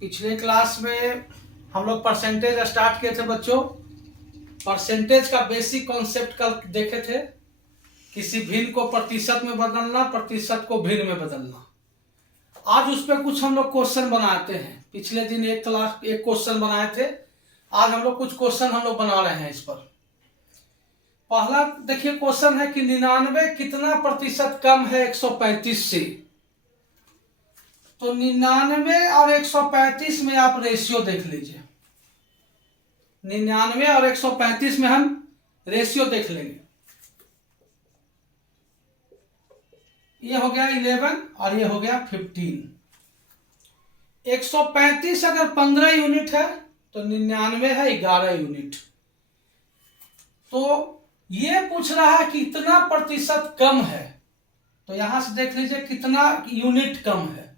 पिछले क्लास में हम लोग परसेंटेज स्टार्ट किए थे बच्चों। परसेंटेज का बेसिक कॉन्सेप्ट कल देखे थे। किसी भिन्न को प्रतिशत में बदलना, प्रतिशत को भिन्न में बदलना। आज उस पर कुछ हम लोग क्वेश्चन बनाते हैं। पिछले दिन एक क्वेश्चन बनाए थे, आज हम लोग कुछ क्वेश्चन हम लोग बना रहे हैं इस पर। पहला देखिए क्वेश्चन है कि 99 कितना प्रतिशत कम है 135 से। तो 99 और 135 में आप रेशियो देख लीजिए। 99 और 135 में हम रेशियो देख लेंगे। ये हो गया 11 और ये हो गया 15। 135 अगर 15 यूनिट है तो 99 है 11 यूनिट। तो ये पूछ रहा है कि कितना प्रतिशत कम है। तो यहां से देख लीजिए कितना यूनिट कम है।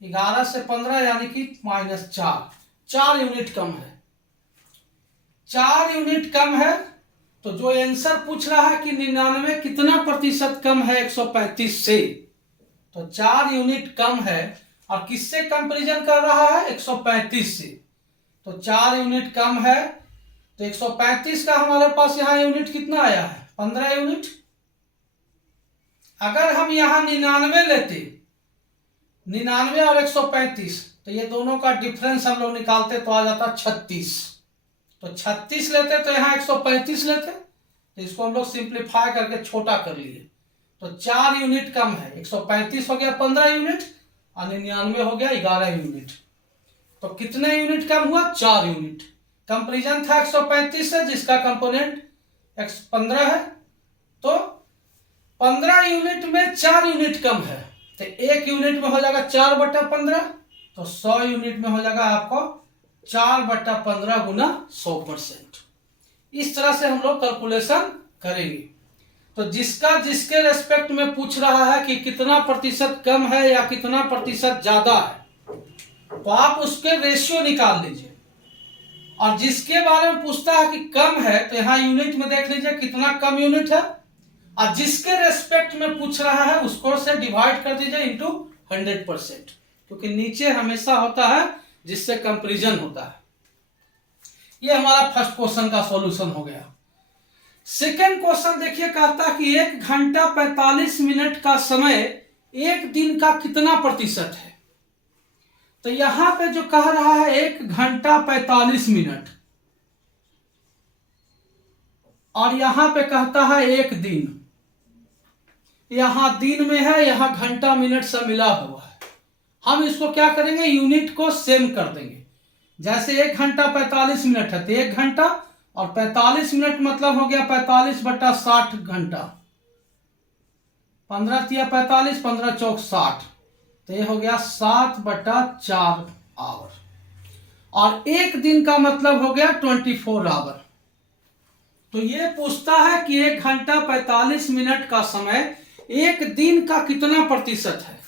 11 से 15 यानी कि -4, 4 यूनिट कम है। 4 यूनिट कम है। तो जो आंसर पूछ रहा है कि 99 कितना प्रतिशत कम है 135 से, तो 4 यूनिट कम है। और किससे कंपैरिजन कर रहा है? 135 से। तो 4 यूनिट कम है। तो 135 का हमारे पास यहाँ यूनिट कितना आया है? 15 यूनिट। अगर हम यहाँ 99 लेते, 99 और 135, तो ये दोनों का डिफरेंस हम लोग निकालते तो आ जाता 36। तो 36 लेते तो यहाँ 135 लेते। तो इसको हम लोग सिंप्लीफाई करके छोटा कर लिए। तो 4 यूनिट कम है। 135 हो गया 15 यूनिट और 99 हो गया 11 यूनिट। तो कितने यूनिट कम हुआ? 4 यूनिट। कंपेरिजन था 135 से जिसका कंपोनेंट 15 है। तो 15 यूनिट में 4 यूनिट कम है। तो 1 यूनिट में हो जाएगा 4/15। तो 100 यूनिट में हो जाएगा आपको 4/15 गुना 100%। इस तरह से हम लोग कैलकुलेशन करेंगे। तो जिसका जिसके रेस्पेक्ट में पूछ रहा है कि कितना प्रतिशत कम है या कितना प्रतिशत ज्यादा है, तो आप उसके रेशियो निकाल लीजिए। और जिसके बारे में पूछता है कि कम है, तो यहां यूनिट में देख लीजिए कितना कम यूनिट है। और जिसके रेस्पेक्ट में पूछ रहा है उसको से डिवाइड कर दीजिए इंटू 100%, क्योंकि नीचे हमेशा होता है जिससे कंपैरिजन होता है। ये हमारा फर्स्ट क्वेश्चन का सॉल्यूशन हो गया। सेकेंड क्वेश्चन देखिए, कहता है कि 1 घंटा 45 मिनट का समय एक दिन का कितना प्रतिशत है। तो यहां पे जो कह रहा है 1 घंटा 45 मिनट, और यहां पे कहता है एक दिन। यहां दिन में है, यहां घंटा मिनट से मिला हुआ है। हम इसको क्या करेंगे? यूनिट को सेम कर देंगे। जैसे 1 घंटा 45 मिनट है तो 1 घंटा, और 45 मिनट मतलब हो गया 45/60 घंटा। 15 तिया 45, 15 चौक 60। तो ये हो गया 7/4 आवर। और एक दिन का मतलब हो गया 24 आवर। तो ये पूछता है कि 1 घंटा 45 मिनट का समय एक दिन का कितना प्रतिशत है।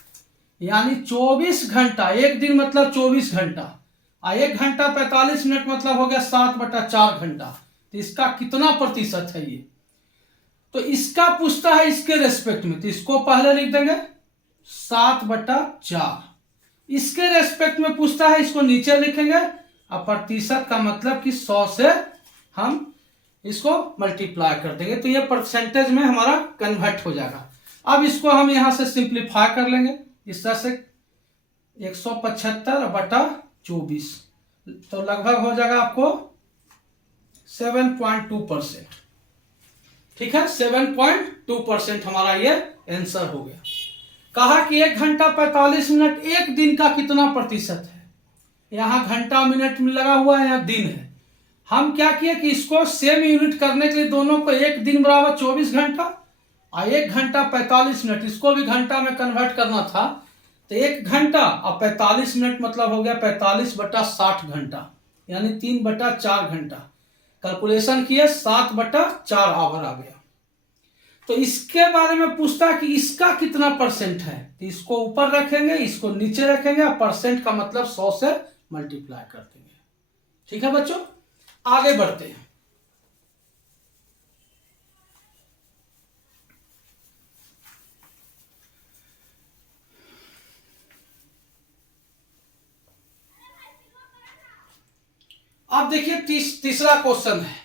यानी 24 घंटा, एक दिन मतलब 24 घंटा, और 1 घंटा 45 मिनट मतलब हो गया 7/4 घंटा। तो इसका कितना प्रतिशत है ये? तो इसका पूछता है इसके रेस्पेक्ट में, तो इसको पहले लिख देंगे 7/4। इसके रेस्पेक्ट में पूछता है, इसको नीचे लिखेंगे। और प्रतिशत का मतलब कि 100 से हम इसको मल्टीप्लाई कर देंगे, तो ये परसेंटेज में हमारा कन्वर्ट हो जाएगा। अब इसको हम यहां से सिंप्लीफाई कर लेंगे इस तरह से, 175/24, तो लगभग हो जाएगा आपको 7.2%। ठीक है, 7.2% हमारा ये आंसर हो गया। कहा कि 1 घंटा 45 मिनट एक दिन का कितना प्रतिशत है। यहां घंटा मिनट में लगा हुआ है, यहां दिन है। हम क्या किए कि इसको सेम यूनिट करने के लिए दोनों को, एक दिन बराबर 24 घंटा और 1 घंटा 45 मिनट, इसको भी घंटा में कन्वर्ट करना था। तो 1 घंटा और 45 मिनट मतलब हो गया 45/60 घंटा, यानी 3/4 घंटा। कैलकुलेशन किए 7/4 आवर आ गया। तो इसके बारे में पूछता है कि इसका कितना परसेंट है। तो इसको ऊपर रखेंगे, इसको नीचे रखेंगे, और परसेंट का मतलब 100 से मल्टीप्लाई कर देंगे। ठीक है बच्चों, आगे बढ़ते हैं। अब देखिए तीसरा क्वेश्चन है,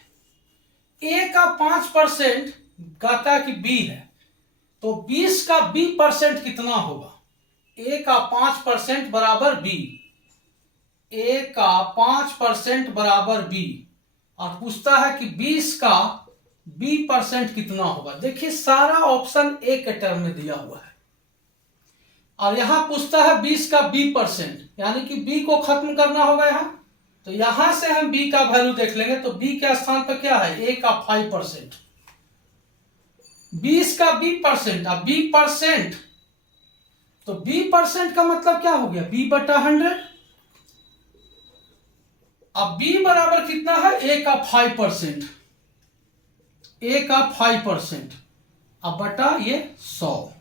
ए का 5% कहता है कि बी है, तो 20 का बी परसेंट कितना होगा। ए का 5% बराबर बी, ए का 5% बराबर बी, और पूछता है कि 20 का बी परसेंट कितना होगा। देखिए सारा ऑप्शन ए के टर्म में दिया हुआ है, और यहां पूछता है 20 का बी परसेंट, यानी कि बी को खत्म करना होगा यहां। तो यहां से हम बी का वैल्यू देख लेंगे, तो बी के स्थान पर क्या है, ए का 5%, 20 का बी परसेंट, अब बी परसेंट, तो बी परसेंट का मतलब क्या हो गया, बी बटा 100। अब बी बराबर कितना है, ए का 5%, ए का 5%, अब बटा ये 100,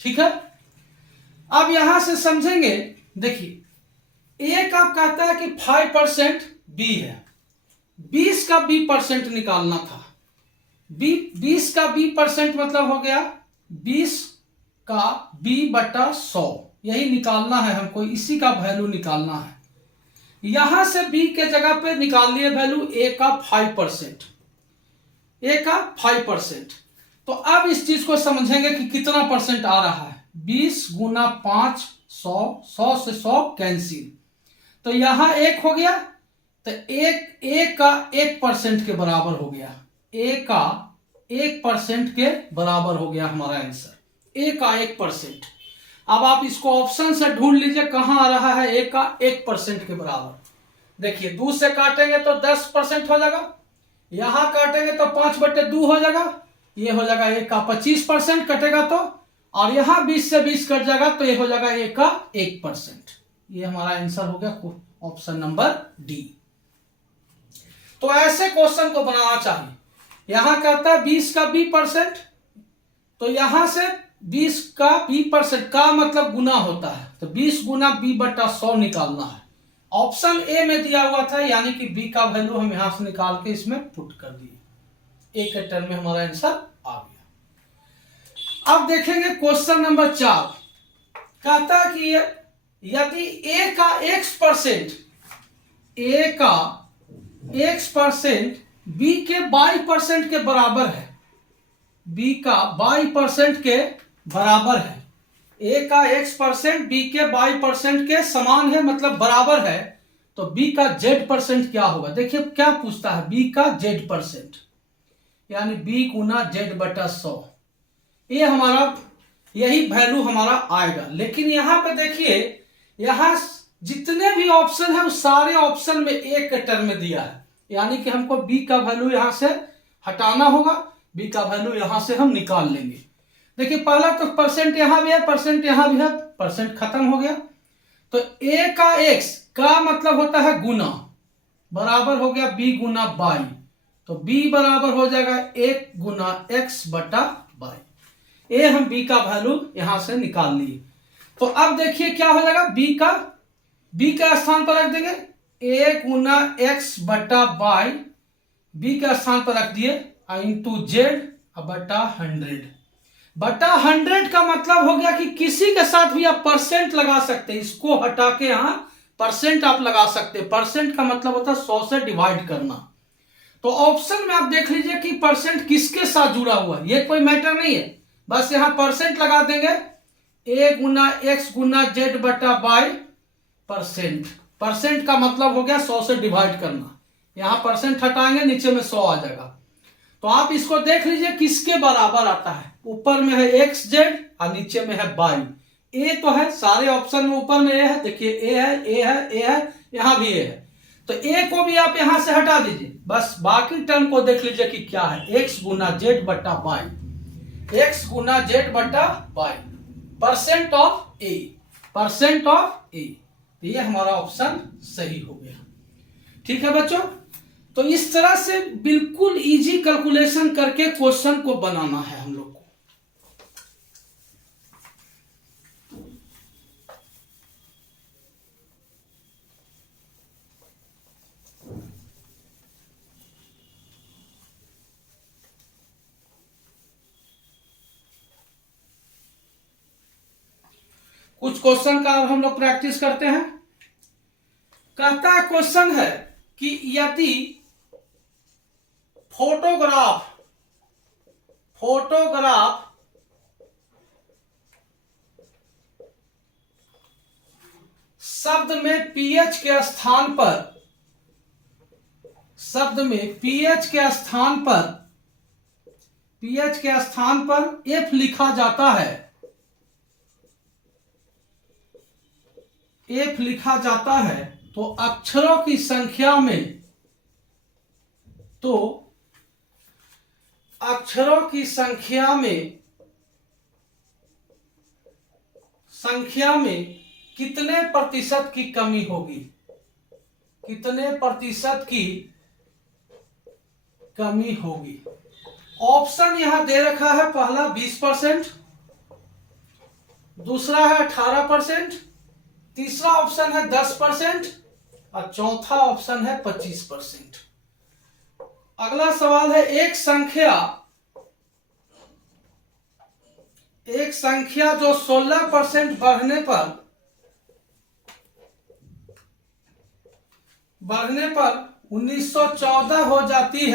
ठीक है। अब यहां से समझेंगे, देखिए ए का कहता है कि 5% बी है, 20 का बी परसेंट निकालना था। 20 का बी परसेंट मतलब हो गया 20 का बी बटा 100, यही निकालना है हमको, इसी का वैल्यू निकालना है। यहां से बी के जगह पे निकाल लिए वैल्यू ए का 5%, ए का 5%। तो अब इस चीज को समझेंगे कि कितना परसेंट आ रहा है, 20 गुना 5 100, 100 से 100 कैंसिल, तो यहां 1 हो गया, तो ए का 1% के बराबर हो गया, ए का 1% के बराबर हो गया हमारा आंसर, ए का 1%। अब आप इसको ऑप्शन से ढूंढ लीजिए कहां आ रहा है ए का 1% के बराबर। देखिए 2 से काटेंगे तो 10% हो जाएगा, यहां काटेंगे तो 5/2 हो जाएगा, ये हो जाएगा ए का 25% कटेगा तो, और यहां 20 से 20 कट जाएगा तो ये हो जाएगा ए का 1%। ये हमारा आंसर हो गया ऑप्शन नंबर डी। तो ऐसे क्वेश्चन को बनाना चाहिए। यहां कहता है 20 का बी परसेंट, तो यहां से 20 का बी परसेंट का मतलब गुना होता है, तो 20 गुना बी बटा 100 निकालना है। ऑप्शन ए में दिया हुआ था, यानी कि बी का वैल्यू हम यहां से निकाल के इसमें पुट कर दिए, ए के टर्म में हमारा आंसर आ गया। अब देखेंगे क्वेश्चन नंबर 4, कहता है कि यदि ए का x%, ए का x% बी के 22% के बराबर है, बी का 22% के बराबर है, ए का x% बी के 22% के समान है, मतलब बराबर है, तो बी का z% क्या होगा। देखिए क्या पूछता है, बी का z%, यानी बी गुना z बटा 100, ये हमारा यही वैल्यू हमारा आएगा। लेकिन यहां पे देखिए, यहां जितने भी ऑप्शन है उस सारे ऑप्शन में एक के टर्म में दिया है, यानी कि हमको बी का वैल्यू यहां से हटाना होगा, बी का वैल्यू यहां से हम निकाल लेंगे। देखिए पहला तो परसेंट यहां भी है, परसेंट यहां भी है, परसेंट खत्म हो गया, तो ए का x का मतलब होता है गुना, बराबर हो गया बी गुना बाई, तो बी बराबर हो जाएगा 1 गुना x बटा बाई। ये हम बी का वैल्यू यहां से निकाल लिए। तो अब देखिए क्या हो जाएगा, बी का स्थान पर रख देंगे 1 गुना x बटा बाई, बी का स्थान पर रख दिए इंटू जेड बटा 100। बटा 100 का मतलब हो गया कि किसी के साथ भी आप परसेंट लगा सकते हैं, इसको हटा के यहां परसेंट आप लगा सकते हैं। परसेंट का मतलब होता है 100 से डिवाइड करना। तो ऑप्शन में आप देख लीजिए कि परसेंट किसके साथ जुड़ा हुआ है, ये कोई मैटर नहीं है, बस यहां परसेंट लगा देंगे, ए गुना एक्स गुना जेड बटा बाई परसेंट। परसेंट का मतलब हो गया 100 से डिवाइड करना, यहां परसेंट हटाएंगे नीचे में 100 आ जाएगा। तो आप इसको देख लीजिए किसके बराबर आता है, ऊपर में है एक्स जेड और नीचे में है बाई। ए तो है, सारे ऑप्शन में ऊपर में ए है, देखिए ए है, ए है, ए है, यहां भी ए है, तो ए को भी आप यहां से हटा दीजिए, बस बाकी टर्म को देख लीजिए कि क्या है, एक्स गुना जेड बटा बाई, एक्स गुना जेड बटा Y, percent of A, percent of A. तो ये हमारा ऑप्शन सही हो गया। ठीक है बच्चों, तो इस तरह से बिल्कुल इजी कैलकुलेशन करके क्वेश्चन को बनाना है हम लोग को। कुछ क्वेश्चन का हम लोग प्रैक्टिस करते हैं। कहता है क्वेश्चन है कि यदि फोटोग्राफ शब्द में पीएच के स्थान पर एफ लिखा जाता है तो अक्षरों की संख्या में कितने प्रतिशत की कमी होगी? ऑप्शन यहां दे रखा है। पहला 20%, दूसरा है 18%, तीसरा ऑप्शन है 10% और चौथा ऑप्शन है 25%। अगला सवाल है एक संख्या जो 16% बढ़ने पर 1914 हो जाती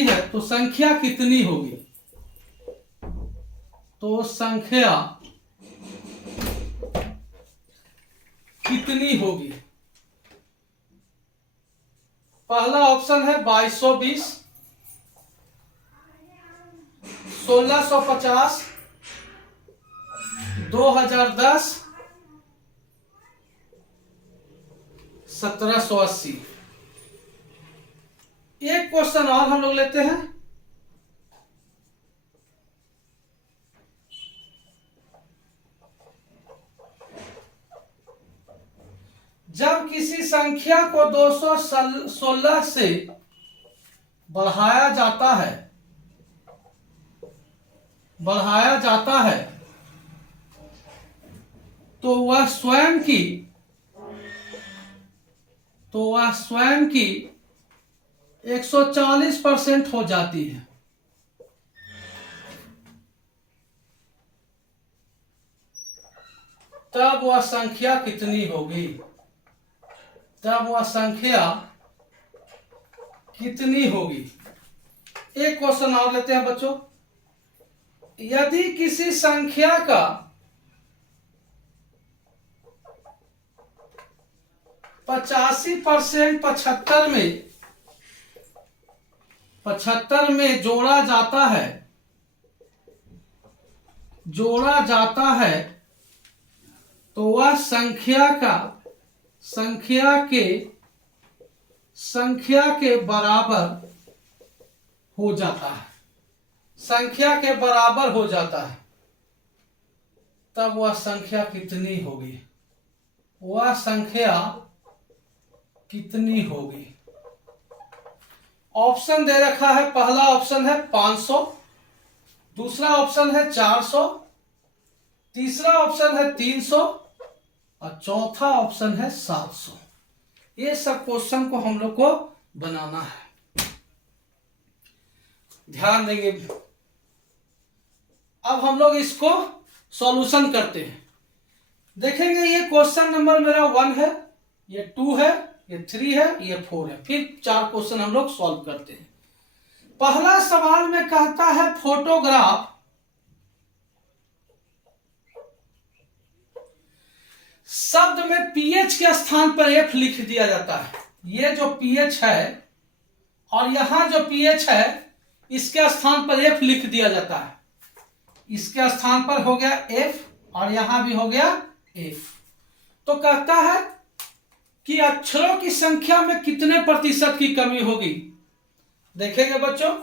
है तो संख्या कितनी होगी? पहला ऑप्शन है 2220, 1650, 2010, 1780। एक क्वेश्चन और हम लोग लेते हैं। जब किसी संख्या को 216 से बढ़ाया जाता है तो वह स्वयं की 140% हो जाती है। तब वह संख्या कितनी होगी? एक क्वेश्चन और लेते हैं बच्चों। यदि किसी संख्या का 85% 75 में जोड़ा जाता है तो वह संख्या के बराबर हो जाता है। तब वह संख्या कितनी होगी? ऑप्शन दे रखा है। पहला ऑप्शन है 500, दूसरा ऑप्शन है 400, तीसरा ऑप्शन है 300 और चौथा ऑप्शन है 700। ये सब क्वेश्चन को हम लोग को बनाना है, ध्यान देंगे। अब हम लोग इसको सॉल्यूशन करते हैं। देखेंगे ये क्वेश्चन नंबर मेरा 1 है, ये 2 है, ये 3 है, ये 4 है। फिर 4 क्वेश्चन हम लोग सॉल्व करते हैं। पहला सवाल में कहता है फोटोग्राफ शब्द में पीएच के स्थान पर एफ लिख दिया जाता है। ये जो पीएच है और यहां जो पीएच है इसके स्थान पर एफ लिख दिया जाता है। इसके स्थान पर हो गया एफ और यहां भी हो गया एफ। तो कहता है कि अक्षरों की संख्या में कितने प्रतिशत की कमी होगी? देखेंगे बच्चों,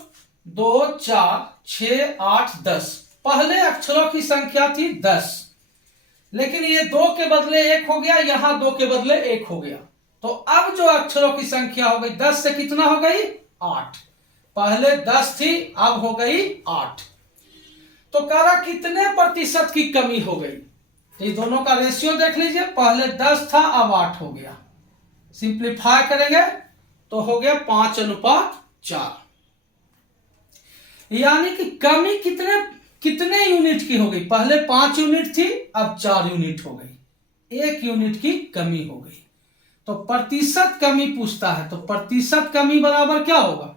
2, 4, 6, 8, 10। पहले अक्षरों की संख्या थी 10, लेकिन ये 2 के बदले 1 हो गया, यहां 2 के बदले 1 हो गया। तो अब जो अक्षरों की संख्या हो गई 10 से कितना हो गई? 8। पहले 10 थी, अब हो गई 8। तो कह रहा कितने प्रतिशत की कमी हो गई? तो ये दोनों का रेशियो देख लीजिए। पहले 10 था, अब 8 हो गया। सिंप्लीफाई करेंगे तो हो गया 5:4। यानी कि कमी कितने यूनिट की हो गई? पहले 5 यूनिट थी, अब 4 यूनिट हो गई। 1 यूनिट की कमी हो गई। तो प्रतिशत कमी पूछता है, तो प्रतिशत कमी बराबर क्या होगा,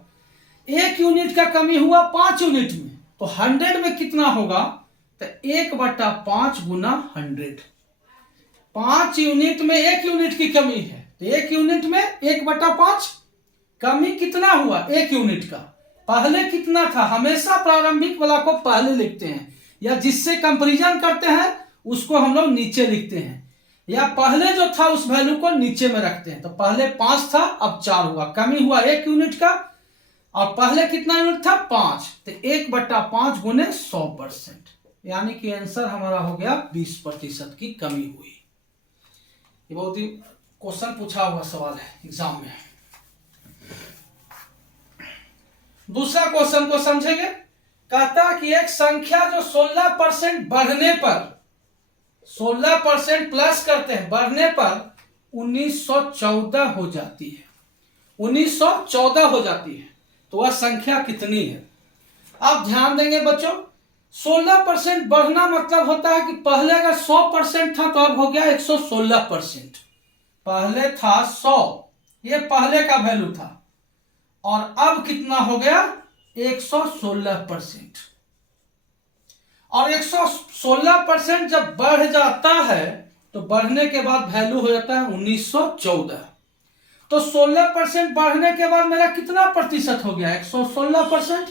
1 यूनिट का कमी हुआ 5 यूनिट में, तो 100 में कितना होगा, तो 1/5 गुना 100। 5 यूनिट में 1 यूनिट की कमी है, तो 1 यूनिट में 1/5, कमी कितना हुआ 1 यूनिट का। पहले कितना था, हमेशा प्रारंभिक वाला को पहले लिखते हैं, या जिससे कंपैरिजन करते हैं उसको हम लोग नीचे लिखते हैं, या पहले जो था उस वैल्यू को नीचे में रखते हैं। तो पहले 5 था, अब 4 हुआ, कमी हुआ 1 यूनिट का, और पहले कितना यूनिट था 5, तो 1/5 गुने 100%, यानी कि आंसर हमारा हो गया 20% की कमी हुई। ये बहुत ही क्वेश्चन पूछा हुआ सवाल है एग्जाम में। दूसरा क्वेश्चन को समझेंगे। कहता कि एक संख्या जो 16% बढ़ने पर, 16% प्लस करते हैं बढ़ने पर 1914 हो जाती है, 1914 हो जाती है, तो वह संख्या कितनी है। आप ध्यान देंगे बच्चों, 16% बढ़ना मतलब होता है कि पहले अगर 100% था तो अब हो गया 116%। पहले था 100, ये पहले का वैल्यू था, और अब कितना हो गया 116%। और 116% जब बढ़ जाता है तो बढ़ने के बाद वैल्यू हो जाता है 1914। तो 16% बढ़ने के बाद मेरा कितना प्रतिशत हो गया 116%,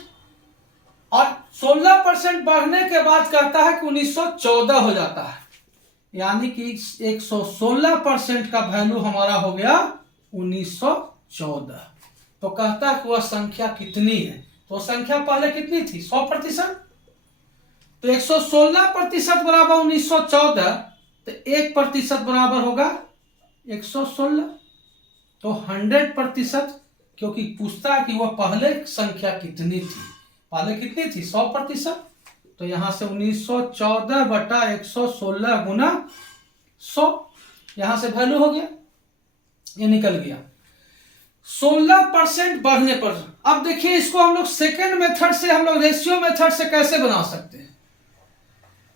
और 16% बढ़ने के बाद कहता है कि 1914 हो जाता है, यानी कि 116% का वैल्यू हमारा हो गया 1914। तो कहता है कि वह संख्या कितनी है, तो संख्या पहले कितनी थी 100%, तो 116% बराबर 1914, तो 1% बराबर होगा 116। तो 100%, क्योंकि पूछता है कि वह पहले संख्या कितनी थी, पहले कितनी थी 100%, तो यहां से 1914 बटा 116 गुना 100, यहां से वैल्यू हो गया, ये निकल गया 16% बढ़ने पर। अब देखिए इसको हम लोग सेकेंड मेथड से, हम लोग रेशियो मेथड से कैसे बना सकते हैं।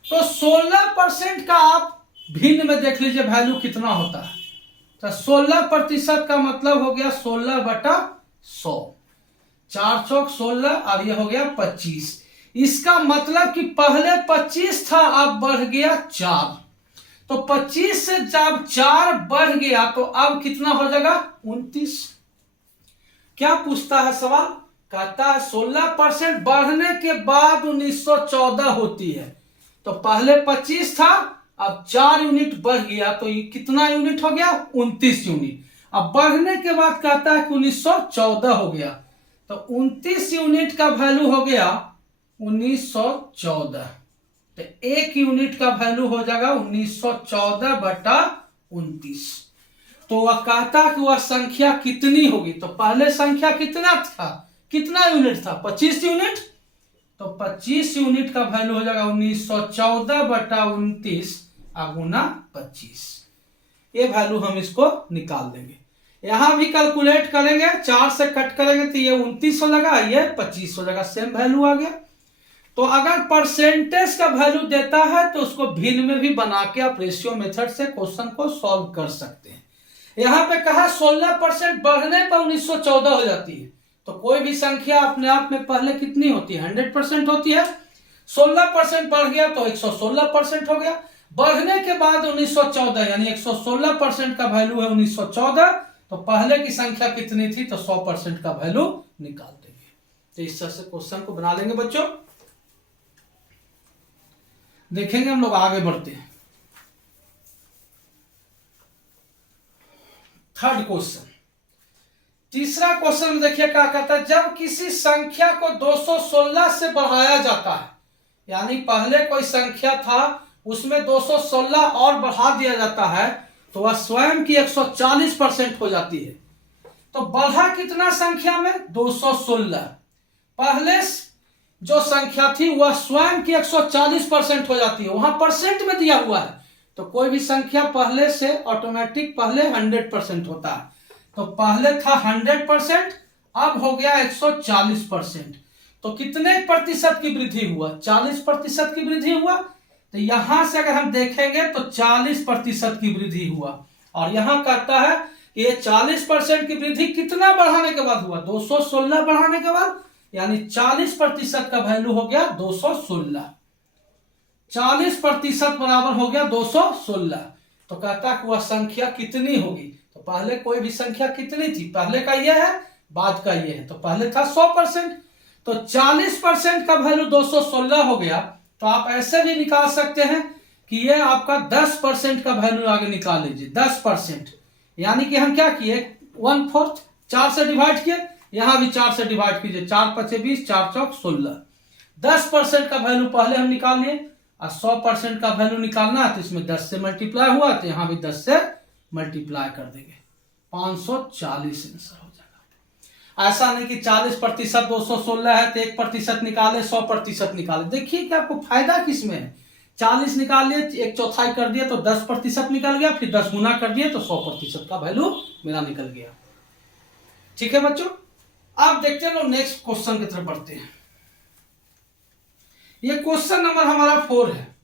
तो 16% का आप भिन्न में देख लीजिए वैल्यू कितना होता है, तो 16% का मतलब हो गया 16/100, 4 चौक 16, और ये हो गया 25। इसका मतलब कि पहले 25 था, अब बढ़ गया 4, तो 25 से जब 4 बढ़ गया तो अब कितना हो जाएगा 29। क्या पूछता है सवाल, कहता है 16% बढ़ने के बाद 1914 होती है, तो पहले 25 था, अब 4 यूनिट बढ़ गया, तो ये कितना यूनिट हो गया 29 यूनिट। अब बढ़ने के बाद कहता है कि 1914 हो गया, तो 29 यूनिट का वैल्यू हो गया 1914, तो 1 यूनिट का वैल्यू हो जाएगा 1914 बटा 29। तो वह कहता कि वह संख्या कितनी होगी, तो पहले संख्या कितना था, कितना यूनिट था 25 यूनिट, तो 25 यूनिट का वैल्यू हो जाएगा 1914 बटा 29 गुना 25। ये वैल्यू हम इसको निकाल देंगे, यहां भी कैलकुलेट करेंगे, 4 से कट करेंगे तो ये 29 हो जाएगा, ये 25 हो जाएगा, सेम वैल्यू आ गया। तो अगर परसेंटेज का वैल्यू देता है तो उसको भिन्न में भी बना के आप रेशियो मेथड से क्वेश्चन को सॉल्व कर सकते हैं। यहां पे कहा 16% बढ़ने पर 1914 हो जाती है, तो कोई भी संख्या अपने आप में पहले कितनी होती है 100% होती है, 16% बढ़ गया तो 116% हो गया, बढ़ने के बाद 1914 यानी 116% का वैल्यू है 1914, तो पहले की संख्या कितनी थी, तो 100% का वैल्यू निकाल देंगे। तो इस तरह से क्वेश्चन को बना लेंगे बच्चों। देखेंगे हम लोग आगे बढ़ते हैं। थर्ड क्वेश्चन, तीसरा क्वेश्चन देखिए क्या कहता है, जब किसी संख्या को 216 से बढ़ाया जाता है, यानी पहले कोई संख्या था उसमें 216 और बढ़ा दिया जाता है, तो वह स्वयं की 140% हो जाती है। तो बढ़ा कितना संख्या में 216, पहले जो संख्या थी वह स्वयं की 140% हो जाती है, वहां परसेंट में दिया हुआ है, तो कोई भी संख्या पहले से ऑटोमेटिक पहले 100% होता है, तो पहले था 100%, अब हो गया 140%, तो कितने प्रतिशत की वृद्धि हुआ 40% की वृद्धि हुआ। तो यहां से अगर हम देखेंगे तो 40% की वृद्धि हुआ, और यहां कहता है ये 40% की वृद्धि कितना बढ़ाने के बाद हुआ, 216 बढ़ाने के बाद, यानी 40% का वैल्यू हो गया 216। 40% बराबर हो गया 216। तो कहता है कि वह संख्या कितनी होगी। तो पहले कोई भी संख्या कितनी थी, पहले का ये है, बाद का ये है। तो पहले था 100%, तो 40% का वैल्यू 216 हो गया। तो आप ऐसे भी निकाल सकते हैं कि ये आपका 10% का वैल्यू आगे निकाल लीजिए, 10%। यानी कि हम क्या किए, 1/4 4 से डिवाइड किए, यहां भी 4 से डिवाइड कीजिए, 4 × 5 = 20, 4 × 4 = 16। 10% का वैल्यू पहले हम निकाल लिए, और 100% का वैल्यू निकालना है तो इसमें 10 से मल्टीप्लाई हुआ, तो यहां भी 10 से मल्टीप्लाई कर देंगे, 540 आंसर हो जाएगा। ऐसा नहीं कि 40% 216 है तो 1% निकाले, 100% निकाले। देखिए कि आपको फायदा किसमें है। 40 निकाल लिए, 1/4 कर दिए तो 10% निकल गया, फिर 10 गुना कर दिए तो 100% का वैल्यू मेरा निकल गया। ठीक है बच्चों, आप देखते हैं, नेक्स्ट क्वेश्चन की तरफ बढ़ते हैं। ये क्वेश्चन नंबर हमारा 4 है।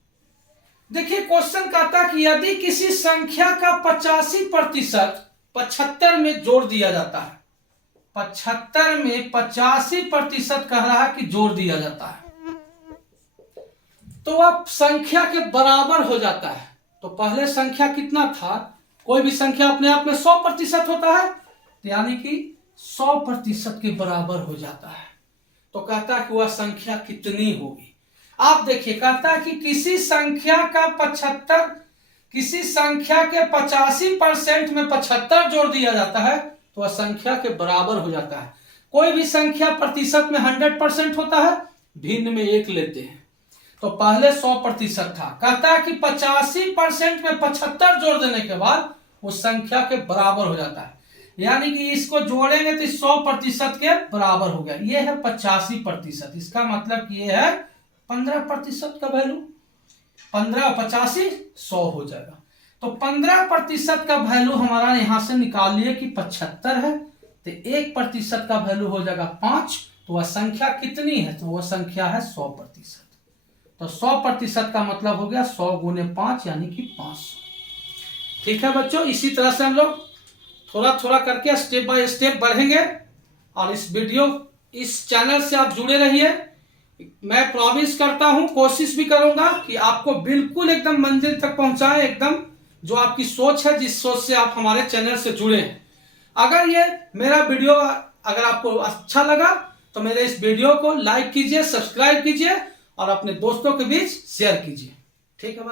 देखिए क्वेश्चन कहता है कि यदि किसी संख्या का 85% 75 में जोड़ दिया जाता है, 75 में 85% कह रहा है कि जोड़ दिया जाता है, तो वह संख्या के बराबर हो जाता है। तो पहले संख्या कितना था, कोई भी संख्या अपने आप में 100% होता है, तो यानी कि 100% के बराबर हो जाता है। तो कहता है कि वह संख्या कितनी होगी। आप देखिए, कहता है कि किसी संख्या के 85% में 75 जोड़ दिया जाता है तो वह संख्या के बराबर हो जाता है। कोई भी संख्या प्रतिशत में 100% होता है, भिन्न में 1 लेते हैं। तो पहले 100% था, कहता है कि 85% में 75 जोड़ देने के बाद उस संख्या के बराबर हो जाता है। यानी कि इसको जोड़ेंगे तो 100% के बराबर हो गया। ये है 85%, इसका मतलब कि ये है 15% का वैल्यू, 15 × 85 100 हो जाएगा। तो 15% का वैल्यू हमारा यहां से निकाल लिए कि 75 है, तो 1% का वैल्यू हो जाएगा 5। तो वह संख्या कितनी है, तो वह संख्या है 100%। तो 100% का मतलब हो गया 100 × 5 यानी कि 500। ठीक है बच्चों, इसी तरह से हम लोग थोड़ा थोड़ा करके स्टेप बाय स्टेप बढ़ेंगे, और इस चैनल से आप जुड़े रहिए। मैं प्रॉमिस करता हूं, कोशिश भी करूंगा कि आपको बिल्कुल एकदम मंजिल तक पहुंचाए, एकदम जो आपकी सोच है, जिस सोच से आप हमारे चैनल से जुड़े हैं। अगर ये मेरा वीडियो अगर आपको अच्छा लगा तो मेरे इस वीडियो को लाइक कीजिए, सब्सक्राइब कीजिए और अपने दोस्तों के बीच शेयर कीजिए। ठीक है।